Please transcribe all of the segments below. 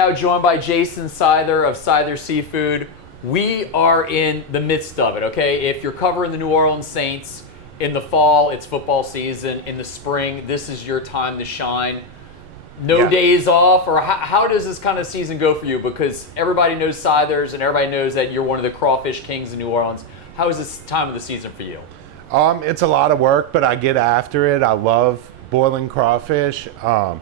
now joined by Jason Seither of Seither Seafood. We are in the midst of it, okay? If you're covering the New Orleans Saints in the fall, it's football season. In the spring, this is your time to shine. No days off, or how does this kind of season go for you? Because everybody knows Seithers and everybody knows that you're one of the crawfish kings in New Orleans. How is this time of the season for you? It's a lot of work, but I get after it. I love boiling crawfish, and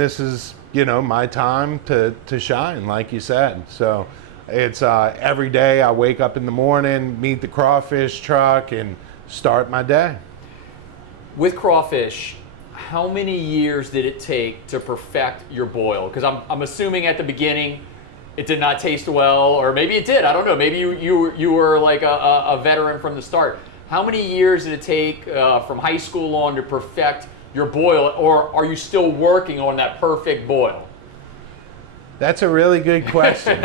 this is, my time to shine, like you said. So it's every day I wake up in the morning, meet the crawfish truck, and start my day. With crawfish, how many years did it take to perfect your boil? Because I'm assuming at the beginning it did not taste well, or maybe it did. I don't know. Maybe you were like a veteran from the start. How many years did it take from high school on to perfect your boil, or are you still working on that perfect boil? That's a really good question.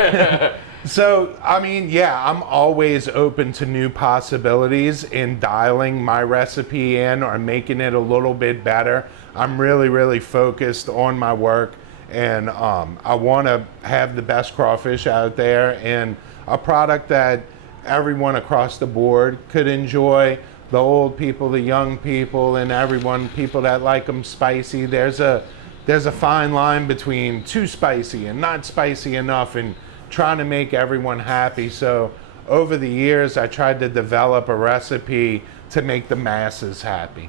So, I'm always open to new possibilities in dialing my recipe in or making it a little bit better. I'm really, really focused on my work, and I want to have the best crawfish out there and a product that everyone across the board could enjoy. The old people, the young people, and everyone, people that like them spicy. There's a fine line between too spicy and not spicy enough, and trying to make everyone happy. So over the years, I tried to develop a recipe to make the masses happy.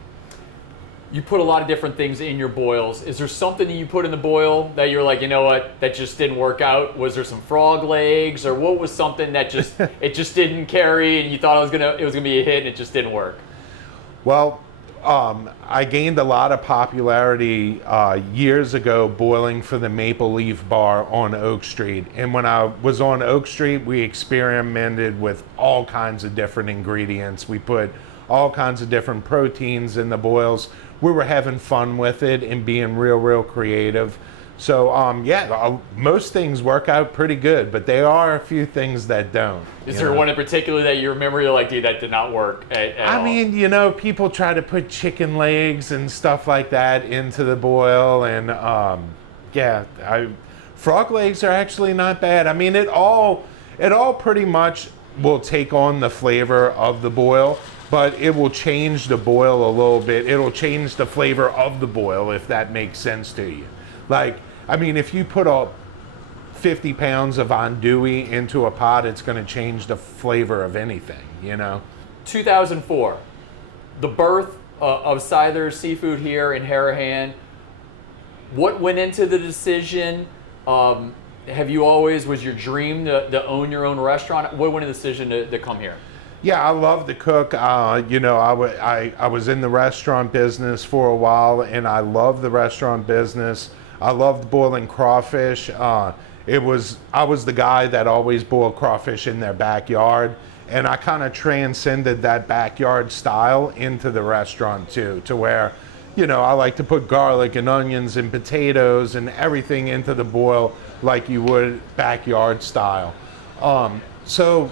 You put a lot of different things in your boils. Is there something that you put in the boil that you're like, you know what, that just didn't work out? Was there some frog legs, or what was something that just it just didn't carry, and you thought it was gonna be a hit, and it just didn't work? Well, I gained a lot of popularity years ago boiling for the Maple Leaf Bar on Oak Street. And when I was on Oak Street, we experimented with all kinds of different ingredients. We put all kinds of different proteins in the boils. We were having fun with it and being real creative. So most things work out pretty good, but there are a few things that don't. Is there one in particular that you remember, you're like, dude, that did not work at all? People try to put chicken legs and stuff like that into the boil, and frog legs are actually not bad. I mean, it all pretty much will take on the flavor of the boil, but it will change the boil a little bit. It'll change the flavor of the boil, if that makes sense to you. If you put 50 pounds of andouille into a pot, it's going to change the flavor of anything, 2004, the birth of Seither Seafood here in Harahan. What went into the decision? Was your dream to own your own restaurant? What went into the decision to come here? Yeah, I love to cook. I was in the restaurant business for a while, and I love the restaurant business. I loved boiling crawfish. I was the guy that always boiled crawfish in their backyard, and I kind of transcended that backyard style into the restaurant too, to where, I like to put garlic and onions and potatoes and everything into the boil like you would backyard style. So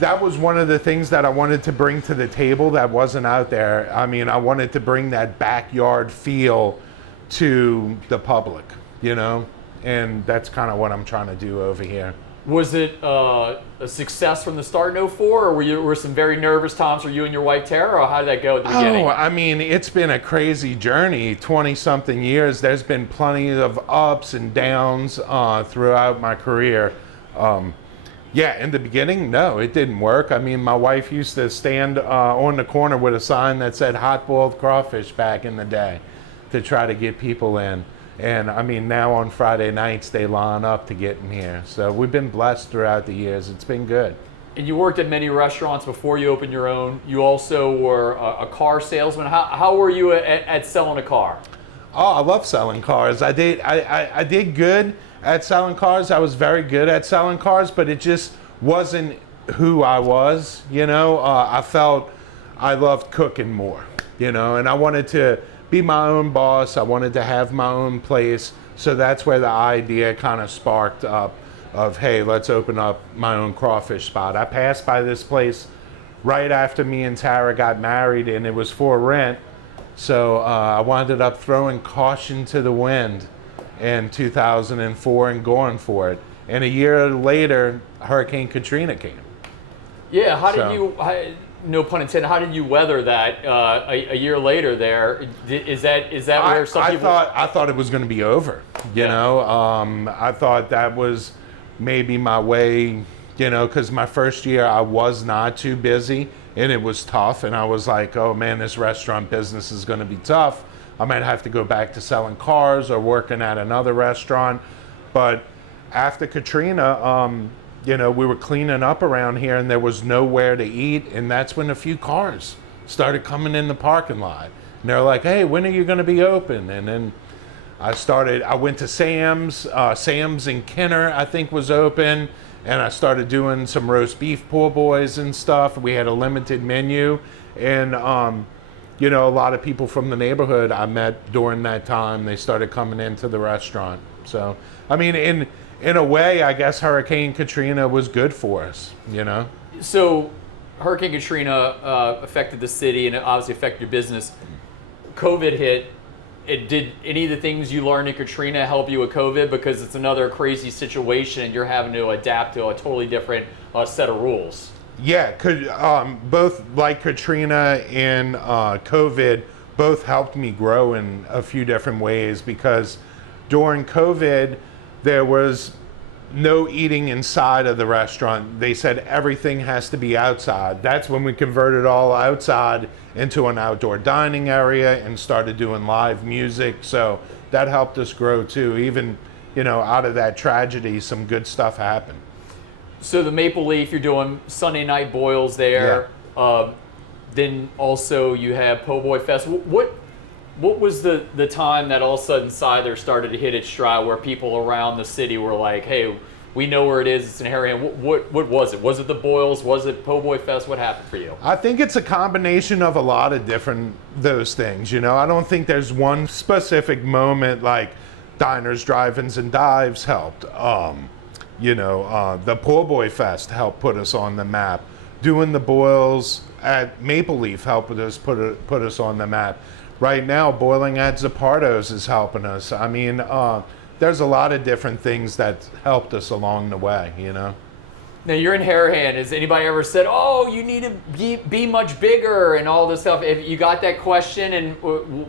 that was one of the things that I wanted to bring to the table that wasn't out there. I wanted to bring that backyard feel to the public, and that's kind of what I'm trying to do over here. Was it a success from the start in 04, or were some very nervous times for you and your wife Tara, or how did that go at the beginning? It's been a crazy journey, 20-something years. There's been plenty of ups and downs throughout my career. In the beginning, no, it didn't work. My wife used to stand on the corner with a sign that said hot boiled crawfish back in the day to try to get people in. And now on Friday nights, they line up to get in here. So we've been blessed throughout the years. It's been good. And you worked at many restaurants before you opened your own. You also were a car salesman. How were you at selling a car? Oh, I love selling cars. I did good at selling cars. I was very good at selling cars, but it just wasn't who I was. I felt I loved cooking more, and I wanted to be my own boss. I wanted to have my own place. So that's where the idea kind of sparked up of, hey, let's open up my own crawfish spot. I passed by this place right after me and Tara got married, and it was for rent. So I wound up throwing caution to the wind in 2004 and going for it. And a year later, Hurricane Katrina came. Yeah, no pun intended, how did you weather that a year later there? Is that where some people... I thought it was going to be over, you know? I thought that was maybe my way, you know, because my first year I was not too busy and it was tough. And I was like, oh man, this restaurant business is going to be tough. I might have to go back to selling cars or working at another restaurant. But after Katrina, you know, we were cleaning up around here and there was nowhere to eat. And that's when a few cars started coming in the parking lot. And they're like, hey, when are you going to be open? And then I went to Sam's. Sam's in Kenner, I think, was open. And I started doing some roast beef po' boys and stuff. We had a limited menu. And, you know, a lot of people from the neighborhood I met during that time, they started coming into the restaurant. So, I mean, in a way, I guess Hurricane Katrina was good for us, you know? So Hurricane Katrina affected the city and it obviously affected your business. COVID hit. Did any of the things you learned in Katrina help you with COVID? Because it's another crazy situation and you're having to adapt to a totally different set of rules. Yeah, both like Katrina and COVID both helped me grow in a few different ways, because during COVID, there was no eating inside of the restaurant. They said everything has to be outside. That's when we converted all outside into an outdoor dining area and started doing live music. So that helped us grow too. Even, you know, out of that tragedy, some good stuff happened. So the Maple Leaf, you're doing Sunday night boils there. Yeah. Then also you have Po' Boy Fest. What was the time that all of a sudden Seither started to hit its stride, where people around the city were like, hey, we know where it is, it's in Harahan. What was it? Was it the boils? Was it Po' Boy Fest? What happened for you? I think it's a combination of a lot of different those things, you know? I don't think there's one specific moment, like diners, drive-ins, and dives helped. You know, the Po' Boy Fest helped put us on the map. Doing the boils at Maple Leaf helped us put us on the map. Right now, boiling at Zappardo's is helping us. I mean, there's a lot of different things that helped us along the way, you know? Now, you're in Harahan. Has anybody ever said, oh, you need to be much bigger and all this stuff? If you got that question, and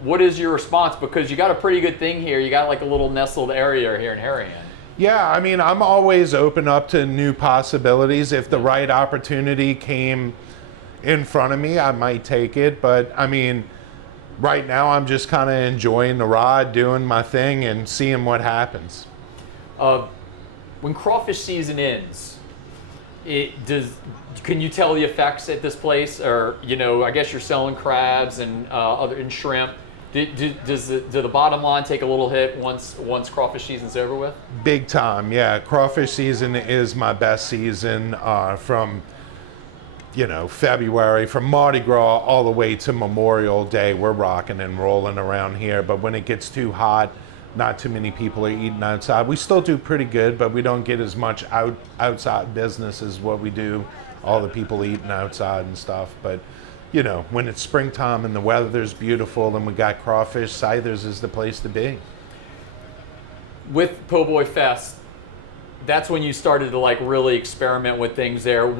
what is your response? Because you got a pretty good thing here. You got like a little nestled area here in Harahan. Yeah, I mean, I'm always open up to new possibilities. If the right opportunity came in front of me, I might take it. But I mean, right now I'm just kind of enjoying the ride, doing my thing, and seeing what happens. When crawfish season ends, can you tell the effects at this place? Or, you know, I guess you're selling crabs and shrimp. Do the bottom line take a little hit once crawfish season's over with? Big time, yeah. Crawfish season is my best season, from, you know, February, from Mardi Gras all the way to Memorial Day. We're rocking and rolling around here. But when it gets too hot, not too many people are eating outside. We still do pretty good, but we don't get as much outside business as what we do, all the people eating outside and stuff. But you know, when it's springtime and the weather's beautiful and we got crawfish, Seither's is the place to be. With Po' Boy Fest, that's when you started to like really experiment with things there.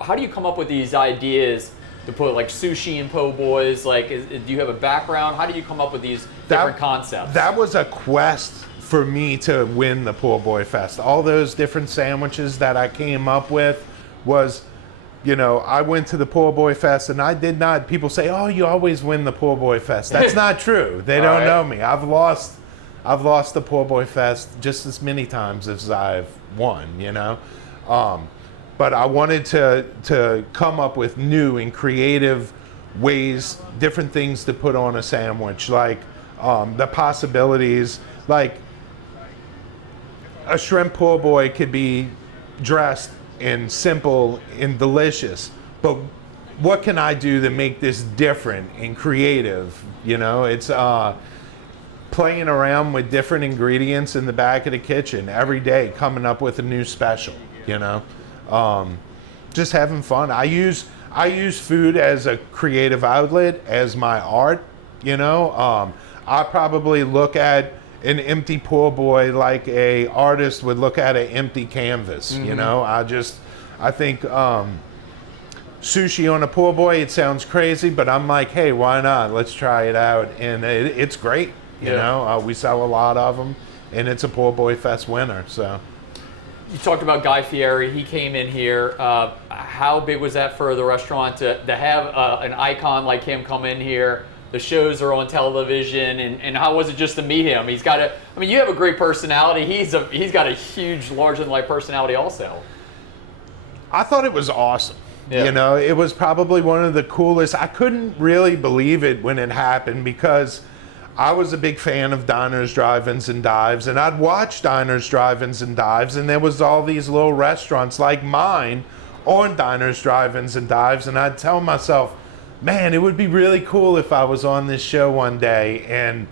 How do you come up with these ideas to put like sushi and po' boys? Like, do you have a background? How do you come up with these different concepts? That was a quest for me to win the Po' Boy Fest. All those different sandwiches that I came up with was, you know, I went to the Po' Boy Fest and I did not, people say, oh, you always win the Po' Boy Fest. That's not true. They don't know me. I've lost the Po' Boy Fest just as many times as I've won, you know? But I wanted to come up with new and creative ways, different things to put on a sandwich, like the possibilities, like a shrimp po' boy could be dressed and simple and delicious, but what can I do to make this different and creative? You know, it's playing around with different ingredients in the back of the kitchen every day, coming up with a new special, you know, just having fun. I use food as a creative outlet, as my art, you know. I probably look at an empty po' boy like a artist would look at an empty canvas. You know, I think sushi on a po' boy, it sounds crazy, but I'm like, hey, why not? Let's try it out, and it's great. You know, we sell a lot of them, and it's a po' boy fest winner. So. You talked about Guy Fieri. He came in here. How big was that for the restaurant to have an icon like him come in here? The shows are on television, and how was it just to meet him? He's got I mean, you have a great personality. He's got a huge, larger-than-life personality also. I thought it was awesome. Yeah. You know, it was probably one of the coolest. I couldn't really believe it when it happened because I was a big fan of diners, drive-ins, and dives, and I'd watch diners, drive-ins, and dives, and there was all these little restaurants like mine on diners, drive-ins, and dives, and I'd tell myself, man, it would be really cool if I was on this show one day. And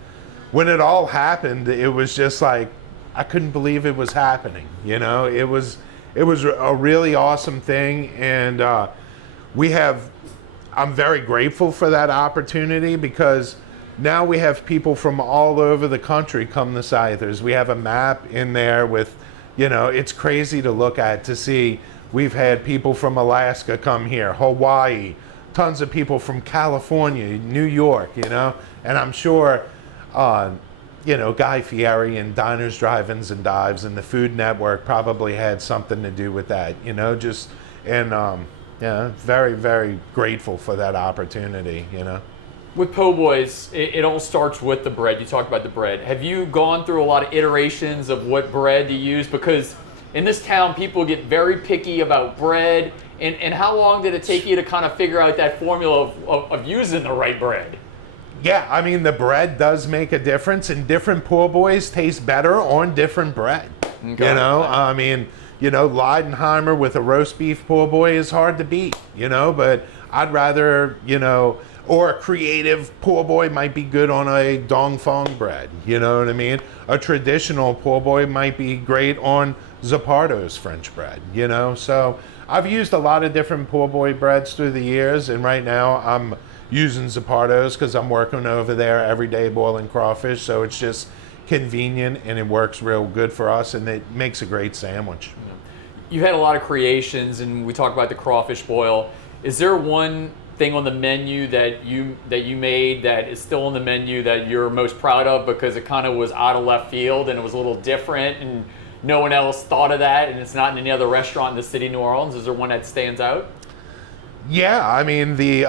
when it all happened, it was just like, I couldn't believe it was happening. You know, it was a really awesome thing, and I'm very grateful for that opportunity because now we have people from all over the country come to Seithers. We have a map in there with, you know, it's crazy to look at, to see. We've had people from Alaska come here, Hawaii, tons of people from California, New York, you know, and I'm sure, you know, Guy Fieri and Diners, Drive-Ins, and Dives and the Food Network probably had something to do with that, you know, yeah, very, very grateful for that opportunity, you know. With po' boys, it all starts with the bread. You talked about the bread. Have you gone through a lot of iterations of what bread to use? Because in this town, people get very picky about bread. And how long did it take you to kind of figure out that formula of using the right bread? Yeah, I mean, the bread does make a difference, and different po' boys taste better on different bread. Okay. You know, I mean, you know, Leidenheimer with a roast beef po' boy is hard to beat, you know, but I'd rather, you know, or a creative po' boy might be good on a dong fong bread, you know what I mean? A traditional po' boy might be great on Zappardo's French bread, you know? So I've used a lot of different po' boy breads through the years, and right now I'm using Zappardo's because I'm working over there every day boiling crawfish, so it's just convenient and it works real good for us, and it makes a great sandwich. You had a lot of creations, and we talked about the crawfish boil. Is there one thing on the menu that you made that is still on the menu that you're most proud of because it kind of was out of left field and it was a little different and no one else thought of that and it's not in any other restaurant in the city of New Orleans? Is there one that stands out? Yeah, I mean the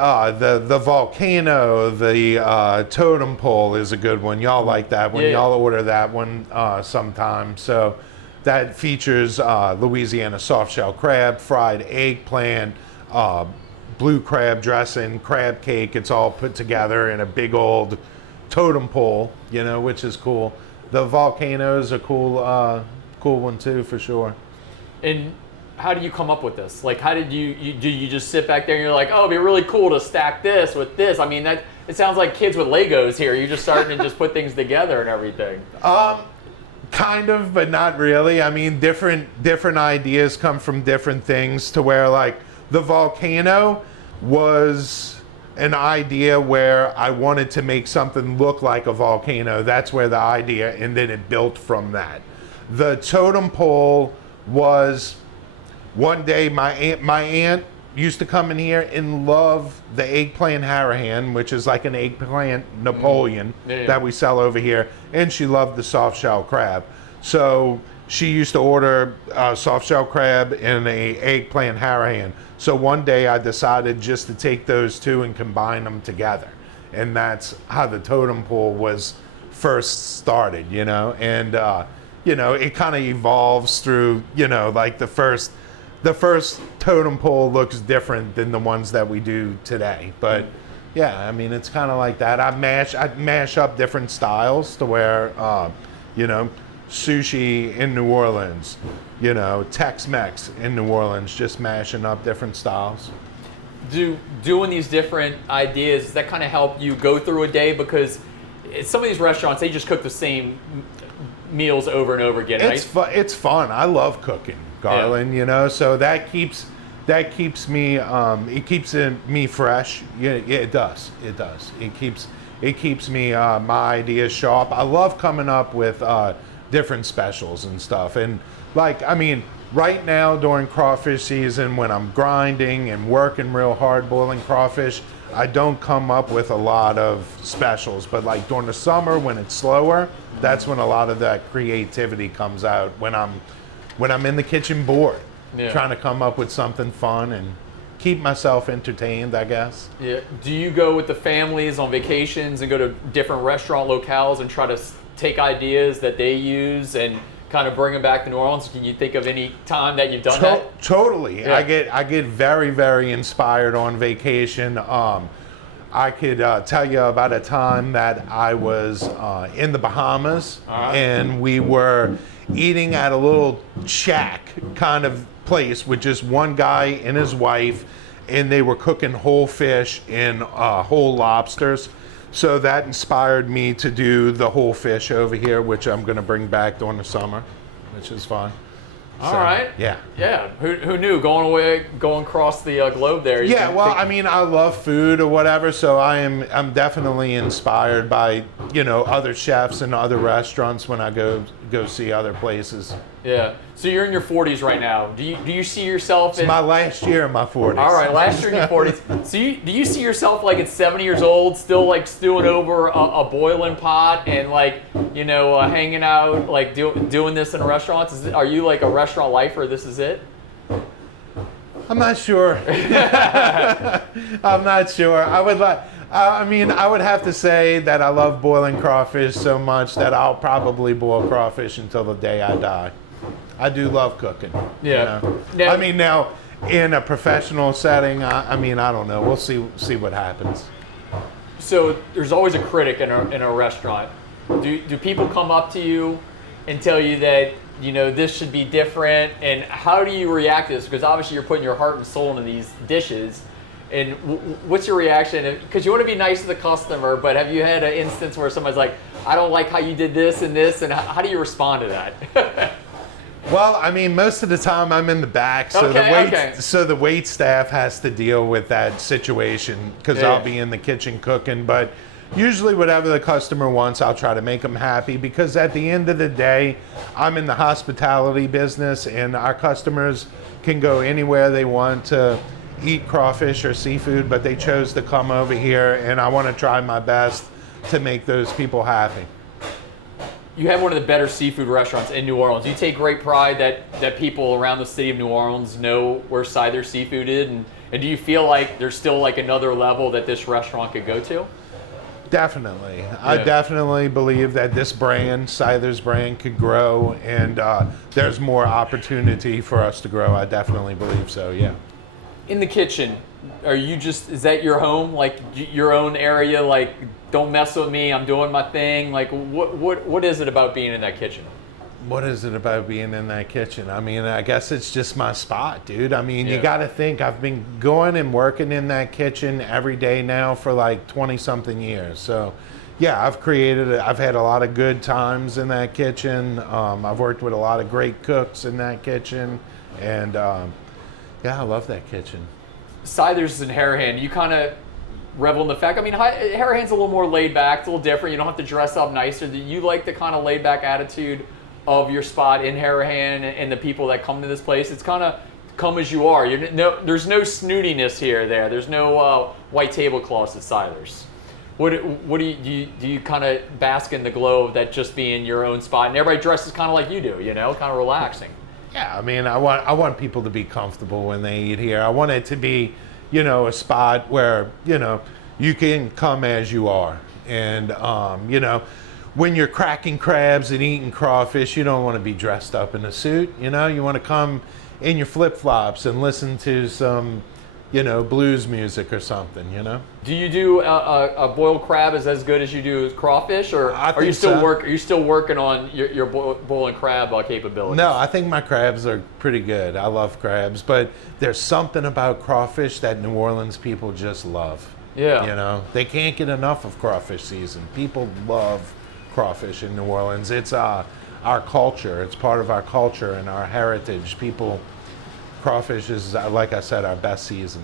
volcano, the totem pole is a good one. Y'all like that one. Y'all order that one sometime. So that features Louisiana soft shell crab, fried eggplant, blue crab dressing, crab cake. It's all put together in a big old totem pole, you know, which is cool. The volcano's a cool one too, for sure. And how did you come up with this? Like, how did you just sit back there and you're like, oh, it'd be really cool to stack this with this? I mean, that it sounds like kids with Legos here. You're just starting to just put things together and everything. Kind of, but not really. I mean, different ideas come from different things, to where like the volcano was an idea where I wanted to make something look like a volcano. That's where the idea, and then it built from that. The totem pole was, one day my aunt used to come in here and love the eggplant Harahan, which is like an eggplant Napoleon that we sell over here, and she loved the soft shell crab. So she used to order soft shell crab and a eggplant Harahan. So one day I decided just to take those two and combine them together, and that's how the totem pole was first started, you know. And you know, it kind of evolves through, you know, like the first totem pole looks different than the ones that we do today. But yeah, I mean, it's kind of like that. I mash up different styles to where, you know, sushi in New Orleans, you know, Tex-Mex in New Orleans, just mashing up different styles. Doing these different ideas, does that kind of help you go through a day? Because some of these restaurants, they just cook the same meals over and over again. It's fun. I love cooking, Garland. You know, so that keeps me. It keeps me fresh. Yeah, it does. It does. it keeps me my ideas sharp. I love coming up with different specials and stuff. And like, I mean, right now during crawfish season, when I'm grinding and working real hard boiling crawfish, I don't come up with a lot of specials. But like during the summer when it's slower, that's when a lot of that creativity comes out, when I'm in the kitchen bored, trying to come up with something fun and keep myself entertained, I guess. Yeah. Do you go with the families on vacations and go to different restaurant locales and try to take ideas that they use and kind of bring them back to New Orleans? Can you think of any time that you've done that? Totally. Yeah. I get very, very inspired on vacation. I could tell you about a time that I was in the Bahamas, and we were eating at a little shack kind of place with just one guy and his wife, and they were cooking whole fish and whole lobsters. So that inspired me to do the whole fish over here, which I'm going to bring back during the summer, which is fun. All right. Yeah. Yeah. Who knew? Going across the globe there. Yeah. Well, I mean, I love food or whatever, so I'm definitely inspired by, you know, other chefs and other restaurants when I go see other places. Yeah. So you're in your 40s right now. Do you see yourself in my last year in my 40s? All right, last year in your 40s. So do you see yourself like at 70 years old, still like stewing over a boiling pot and like, you know, hanging out, like doing this in restaurants? Are you like a restaurant lifer? This is it? I'm not sure. I'm not sure. I would have to say that I love boiling crawfish so much that I'll probably boil crawfish until the day I die. I do love cooking. Yeah. You know? I mean, now in a professional setting, I mean, I don't know. We'll see what happens. So there's always a critic in a restaurant. Do people come up to you and tell you that, you know, this should be different? And how do you react to this? Because obviously you're putting your heart and soul into these dishes. And what's your reaction? Because you want to be nice to the customer, but have you had an instance where somebody's like, I don't like how you did this and this, and how do you respond to that? Well, I mean, most of the time I'm in the back, so the wait staff has to deal with that situation because I'll be in the kitchen cooking. But usually whatever the customer wants, I'll try to make them happy, because at the end of the day, I'm in the hospitality business, and our customers can go anywhere they want to eat crawfish or seafood, but they chose to come over here, and I want to try my best to make those people happy. You have one of the better seafood restaurants in New Orleans. You take great pride that people around the city of New Orleans know where Seither Seafood is, and do you feel like there's still like another level that this restaurant could go to? Definitely. Yeah. I definitely believe that this brand, Seither's brand, could grow, and there's more opportunity for us to grow. I definitely believe so, yeah. In the kitchen, is that your home? Like your own area? Like, don't mess with me, I'm doing my thing? Like, what is it about being in that kitchen? What is it about being in that kitchen? I mean, I guess it's just my spot, dude. I mean, you got to think, I've been going and working in that kitchen every day now for like 20-something years. So, yeah, I've had a lot of good times in that kitchen. I've worked with a lot of great cooks in that kitchen. And, yeah, I love that kitchen. Seither's in Harahan. You kind of revel in the fact, I mean, Harahan's a little more laid back. It's a little different. You don't have to dress up nicer. Do you like the kind of laid back attitude of your spot in Harahan and the people that come to this place? It's kind of come as you are. There's no snootiness here. There's no white tablecloths at Seither's. What do you kind of bask in the glow of that just being your own spot, and everybody dresses kind of like you do, you know, kind of relaxing? Yeah, I mean, I want people to be comfortable when they eat here. I want it to be, you know, a spot where, you know, you can come as you are. And, you know, when you're cracking crabs and eating crawfish, you don't want to be dressed up in a suit, you know? You want to come in your flip-flops and listen to some, you know, blues music or something, you know? Do you do a boiled crab is as good as you do crawfish, or are you still working on your boiling crab capabilities? No, I think my crabs are pretty good. I love crabs, but there's something about crawfish that New Orleans people just love. Yeah. You know, they can't get enough of crawfish season. People love crawfish in New Orleans. It's our culture. It's part of our culture and our heritage. Crawfish is, like I said, our best season.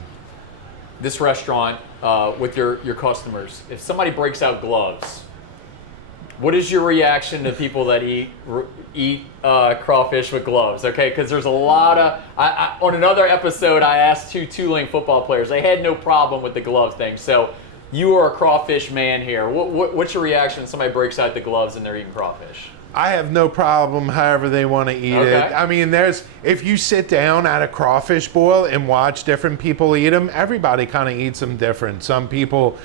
this restaurant with your customers, if somebody breaks out gloves, what is your reaction to people that eat crawfish with gloves? Okay, because there's a lot of. On another episode, I asked two Tulane football players. They had no problem with the glove thing. So you are a crawfish man here. What's your reaction when somebody breaks out the gloves and they're eating crawfish? I have no problem however they want to eat it. I mean, if you sit down at a crawfish boil and watch different people eat them, everybody kind of eats them different. Some people,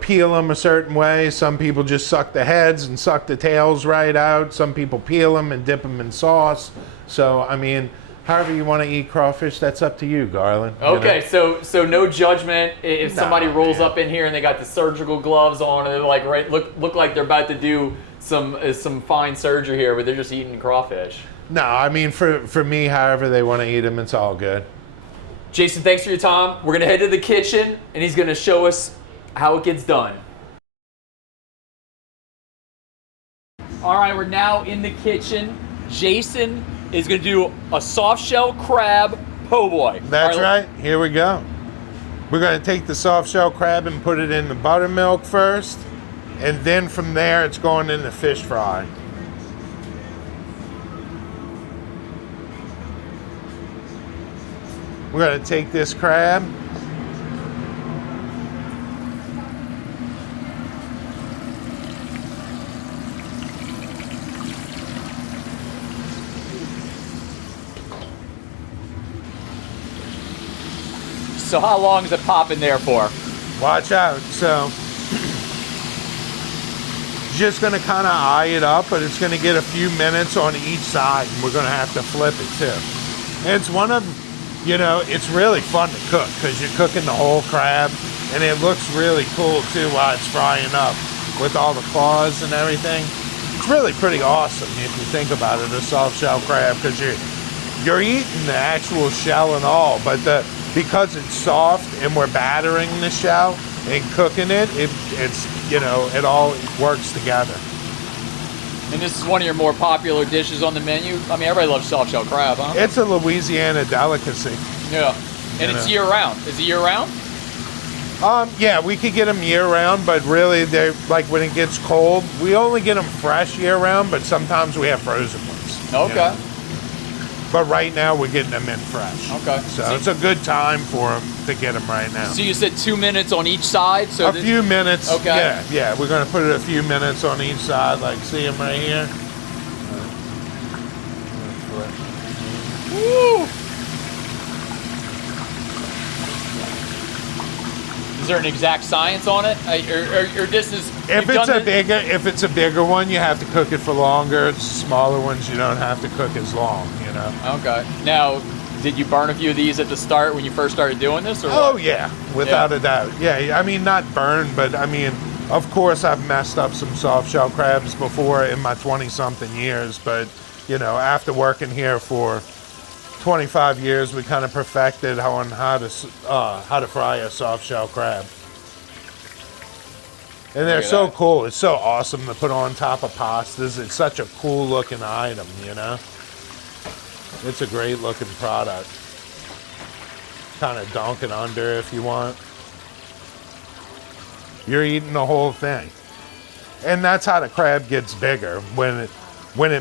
peel them a certain way. Some people just suck the heads and suck the tails right out. Some people peel them and dip them in sauce. So, I mean, however you want to eat crawfish, that's up to you, Garland. Okay, so no judgment if somebody rolls up in here and they got the surgical gloves on and they're like look like they're about to do some fine surgery here, but they're just eating crawfish. No, I mean, for me, however they want to eat them, it's all good. Jason, thanks for your time. We're going to head to the kitchen, and he's going to show us how it gets done. All right, we're now in the kitchen. Jason is going to do a soft shell crab po' boy. That's right. Here we go. We're going to take the soft shell crab and put it in the buttermilk first. And then from there, it's going in the fish fry. We're going to take this crab. So how long is it popping there for? Watch out. So just going to kind of eye it up, but it's going to get a few minutes on each side, and we're going to have to flip it too. And it's one of, it's really fun to cook because you're cooking the whole crab, and it looks really cool too while it's frying up with all the claws and everything. It's really pretty awesome if you think about it, a soft shell crab, because you're eating the actual shell and all, but because it's soft and we're battering the shell and cooking it, it's it all works together. And this is one of your more popular dishes on the menu. I mean, everybody loves soft shell crab, huh? It's a Louisiana delicacy. Yeah, and it's year round. Is it year round? Yeah, we could get them year round, but really, they're like when it gets cold, we only get them fresh year round, but sometimes we have frozen ones. Okay. But right now, we're getting them in fresh. Okay. So it's a good time for them to get them right now. So you said 2 minutes on each side? So a few minutes. Okay. Yeah. We're going to put it a few minutes on each side, like see them right here. Woo! Is there an exact science on it, or this is? If it's a bigger one, you have to cook it for longer. Smaller ones, you don't have to cook as long. Okay. Now, did you burn a few of these at the start when you first started doing this, or Oh what? yeah, without a doubt. Yeah, I mean not burned, but I mean, of course I've messed up some soft shell crabs before in my 20-something years. But after working here for 25 years, we kind of perfected how to fry a soft shell crab. And they're so cool. It's so awesome to put on top of pastas. It's such a cool looking item, It's a great looking product. Kind of dunk it under if you want. You're eating the whole thing. And that's how the crab gets bigger. When it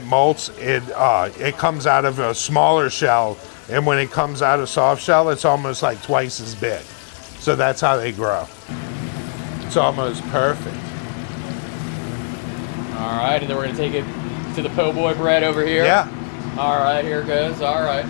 molts, it comes out of a smaller shell, and when it comes out of soft shell, it's almost like twice as big. So that's how they grow. It's almost perfect. All right, and then we're gonna take it to the po' boy bread over here. Yeah. All right, here it goes. All right.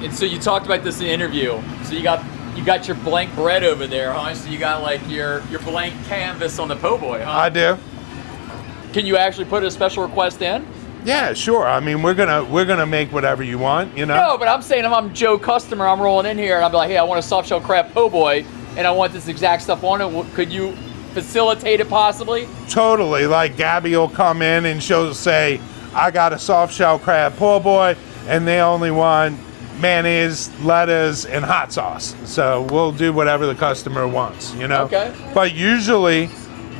And so you talked about this in the interview. So you got your blank bread over there, huh? So you got like your blank canvas on the po' boy, huh? I do. Can you actually put a special request in? Yeah, sure. I mean, we're gonna make whatever you want, No, but I'm saying if I'm Joe customer, I'm rolling in here and I'm like, hey, I want a soft shell crab po' boy, and I want this exact stuff on it. Could you facilitate it possibly? Totally. Like Gabby will come in and she'll say, I got a soft shell crab po' boy, and they only want mayonnaise, lettuce, and hot sauce. So we'll do whatever the customer wants, Okay. But usually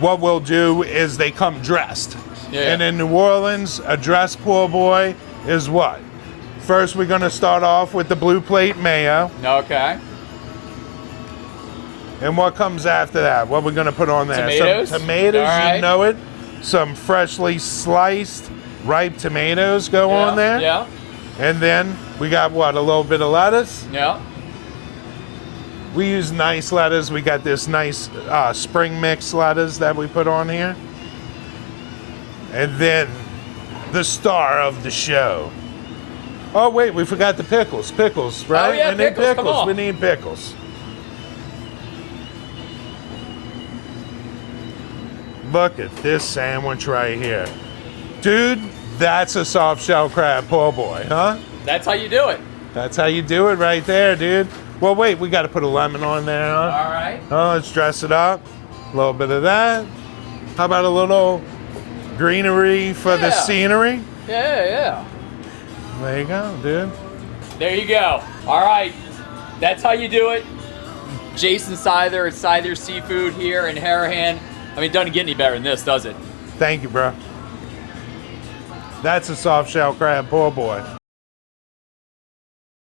what we'll do is they come dressed. Yeah. And in New Orleans, a dressed poor boy is what? First, we're going to start off with the blue plate mayo. Okay. And what comes after that? What we're going to put on there? Tomatoes. Some tomatoes, All right. you know it. Some freshly sliced, ripe tomatoes go on there. Yeah. And then we got what? A little bit of lettuce. Yeah. We use nice lettuce. We got this nice spring mix lettuce that we put on here. And then the star of the show. Oh, wait, we forgot the pickles. Pickles, right? Oh, yeah, we need pickles, come on. We need pickles. Look at this sandwich right here. Dude, that's a soft shell crab po' boy, huh? That's how you do it. That's how you do it right there, dude. Well, wait, we got to put a lemon on there, huh? All right. Oh, let's dress it up. A little bit of that. How about a little greenery for the Yeah. scenery? Yeah. There you go, dude. There you go. All right. That's how you do it. Jason Seither at Seither Seafood here in Harahan. I mean, it doesn't get any better than this, does it? Thank you, bro. That's a soft shell crab po' boy.